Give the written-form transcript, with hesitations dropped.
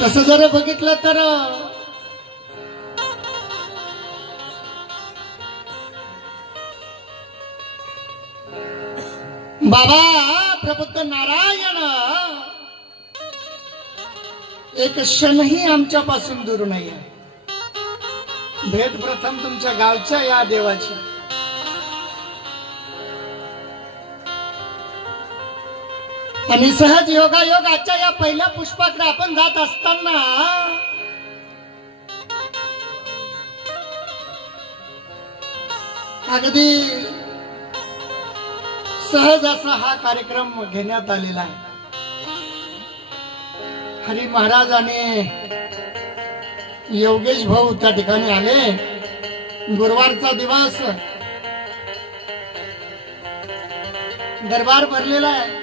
तसं जर बघितलं तर बाबा प्रबुद्ध नारायण एक क्षणही आमच्यापासून दूर नाही आहे. भेट प्रथम तुमच्या गावच्या या देवाची. आणि सहज योगायोग आजच्या या पहिल्या पुष्पाकडे आपण जात असताना अगदी सहज असा हा कार्यक्रम घेण्यात आलेला आहे. हरी महाराज आणि योगेश भाऊ त्या ठिकाणी आले. गुरुवारचा दिवस दरबार भरलेला आहे.